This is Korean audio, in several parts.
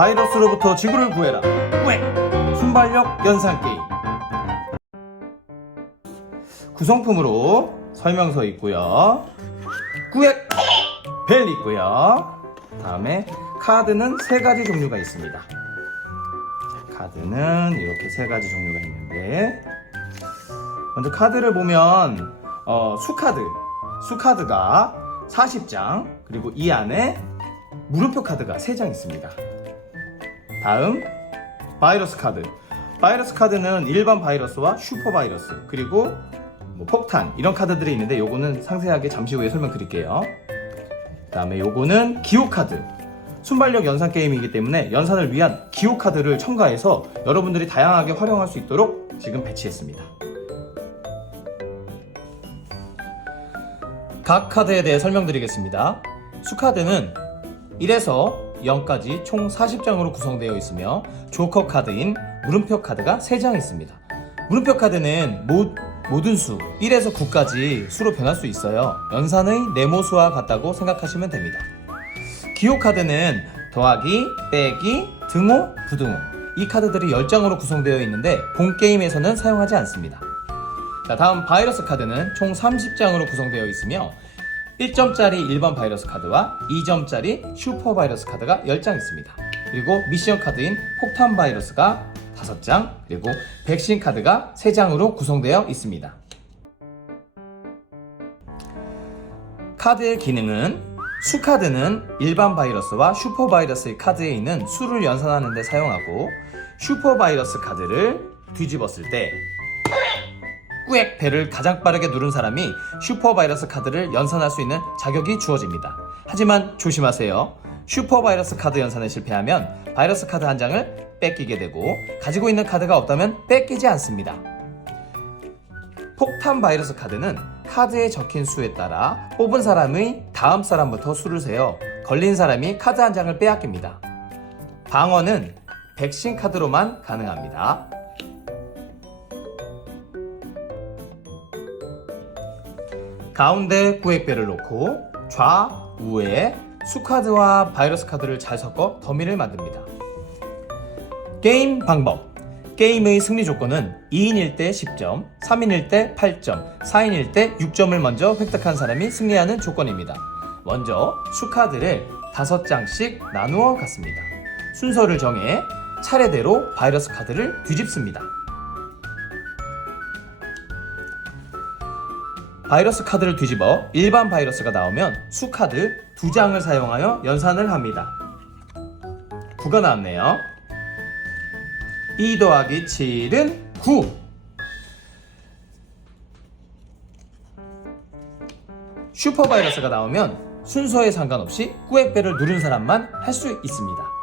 바이러스로부터 지구를 구해라. 꾸액! 순발력 연상 게임. 구성품으로 설명서 있고요. 꾸액! 벨 있고요. 다음에 카드는 세 가지 종류가 있습니다. 자, 카드는 이렇게 세 가지 종류가 있는데 먼저 카드를 보면 어, 수카드, 수카드가 40장 그리고 이 안에 물음표 카드가 3장 있습니다. 다음 바이러스 카드. 바이러스 카드는 일반 바이러스와 슈퍼 바이러스 그리고 뭐 폭탄 이런 카드들이 있는데 요거는 상세하게 잠시 후에 설명드릴게요. 그다음에 요거는 기호 카드. 순발력 연산 게임이기 때문에 연산을 위한 기호 카드를 첨가해서 여러분들이 다양하게 활용할 수 있도록 지금 배치했습니다. 각 카드에 대해 설명드리겠습니다. 수카드는 1에서 0까지 총 40장으로 구성되어 있으며 조커 카드인 물음표 카드가 3장 있습니다. 물음표 카드는 모, 모든 수 1에서 9까지 수로 변할 수 있어요. 연산의 네모수와 같다고 생각하시면 됩니다. 기호 카드는 더하기, 빼기, 등호, 부등호 이 카드들이 10장으로 구성되어 있는데 본 게임에서는 사용하지 않습니다. 자, 다음 바이러스 카드는 총 30장으로 구성되어 있으며 1점짜리 일반 바이러스 카드와 2점짜리 슈퍼 바이러스 카드가 10장 있습니다. 그리고 미션 카드인 폭탄 바이러스가 5장, 그리고 백신 카드가 3장으로 구성되어 있습니다. 카드의 기능은 수카드는 일반 바이러스와 슈퍼 바이러스의 카드에 있는 수를 연산하는 데 사용하고 슈퍼 바이러스 카드를 뒤집었을 때 꾸액 배를 가장 빠르게 누른 사람이 슈퍼 바이러스 카드를 연산할 수 있는 자격이 주어집니다. 하지만 조심하세요. 슈퍼 바이러스 카드 연산에 실패하면 바이러스 카드 한 장을 뺏기게 되고 가지고 있는 카드가 없다면 뺏기지 않습니다. 폭탄 바이러스 카드는 카드에 적힌 수에 따라 뽑은 사람의 다음 사람부터 수를 세어 걸린 사람이 카드 한 장을 빼앗깁니다. 방어는 백신 카드로만 가능합니다. 가운데 구획배를 놓고 좌우에 수카드와 바이러스 카드를 잘 섞어 더미를 만듭니다. 게임 방법. 게임의 승리 조건은 2인일 때 10점, 3인일 때 8점, 4인일 때 6점을 먼저 획득한 사람이 승리하는 조건입니다. 먼저 수카드를 5장씩 나누어 갔습니다. 순서를 정해 차례대로 바이러스 카드를 뒤집습니다. 바이러스 카드를 뒤집어 일반 바이러스가 나오면 수 카드 두 장을 사용하여 연산을 합니다. 9가 나왔네요. 2 더하기 7은 9. 슈퍼 바이러스가 나오면 순서에 상관없이 꾸액배를 누른 사람만 할 수 있습니다.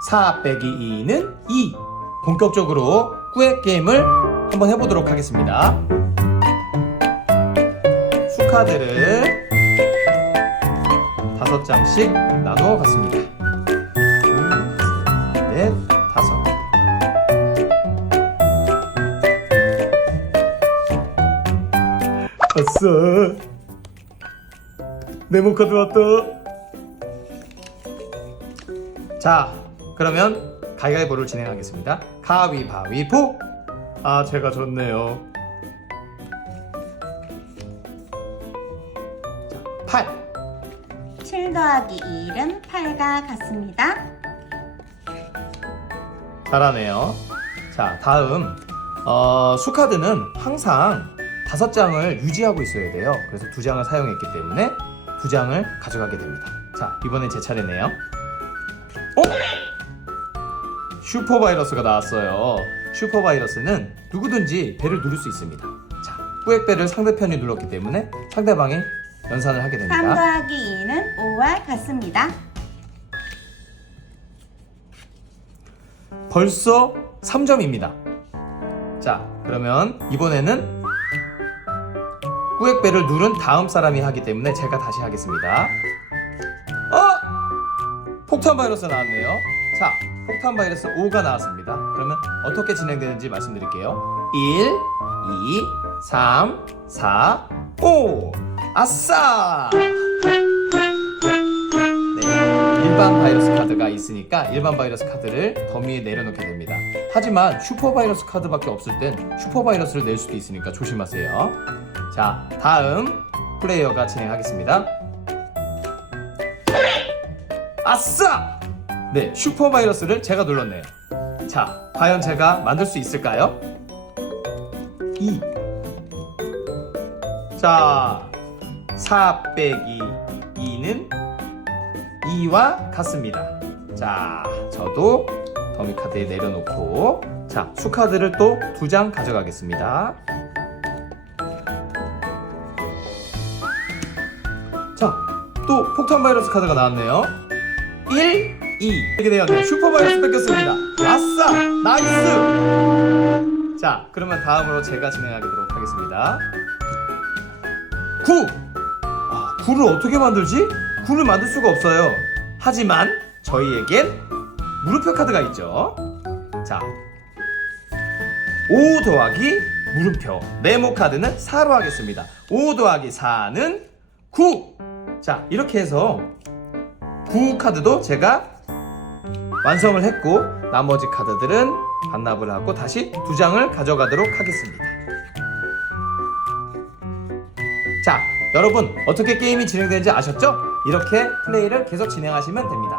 4 빼기 2는 2. 본격적으로 꾸액 게임을 한번 해보도록 하겠습니다. 수카드를 다섯 장씩 나누어 갔습니다. 넷, 다섯. 아싸! 네모 카드 왔다. 자, 그러면 가위바위보를 진행하겠습니다. 가위바위보. 아, 제가 졌네요. 자, 8. 7 더하기 1은 8가 같습니다. 잘하네요. 자, 다음 어, 수카드는 항상 다섯 장을 유지하고 있어야 돼요. 그래서 두 장을 사용했기 때문에 두 장을 가져가게 됩니다. 자, 이번엔 제 차례네요. 어? 슈퍼 바이러스가 나왔어요. 슈퍼 바이러스는 누구든지 배를 누를 수 있습니다. 자, 꾸액배를 상대편이 눌렀기 때문에 상대방이 연산을 하게 3 됩니다. 더하기 2는 5와 같습니다. 벌써 3점입니다. 자, 그러면 이번에는 꾸액배를 누른 다음 사람이 하기 때문에 제가 다시 하겠습니다. 어! 폭탄 바이러스 나왔네요. 자, 폭탄 바이러스 5가 나왔습니다. 그러면 어떻게 진행되는지 말씀드릴게요. 1, 2, 3, 4, 5. 아싸! 네, 일반 바이러스 카드가 있으니까 일반 바이러스 카드를 더미에 내려놓게 됩니다. 하지만 슈퍼 바이러스 카드밖에 없을 땐 슈퍼 바이러스를 낼 수도 있으니까 조심하세요. 자, 다음 플레이어가 진행하겠습니다. 아싸! 네, 슈퍼 바이러스를 제가 눌렀네요. 자, 과연 제가 만들 수 있을까요? 2. 자, 4 빼기 2는 2와 같습니다. 자, 저도 더미 카드에 내려놓고 자, 수 카드를 또 두 장 가져가겠습니다. 자, 또 폭탄 바이러스 카드가 나왔네요. 1, 2 이렇게 되었네요. 슈퍼 바이러스 뺏겼습니다. 아싸! 나이스! 자, 그러면 다음으로 제가 진행하도록 하겠습니다. 9! 아, 9를 어떻게 만들지? 9를 만들 수가 없어요. 하지만 저희에겐 물음표 카드가 있죠. 자, 5 더하기 물음표. 네모 카드는 4로 하겠습니다. 5 더하기 4는 9. 자, 이렇게 해서 9 카드도 제가 완성을 했고 나머지 카드들은 반납을 하고 다시 두 장을 가져가도록 하겠습니다. 자, 여러분 어떻게 게임이 진행되는지 아셨죠? 이렇게 플레이를 계속 진행하시면 됩니다.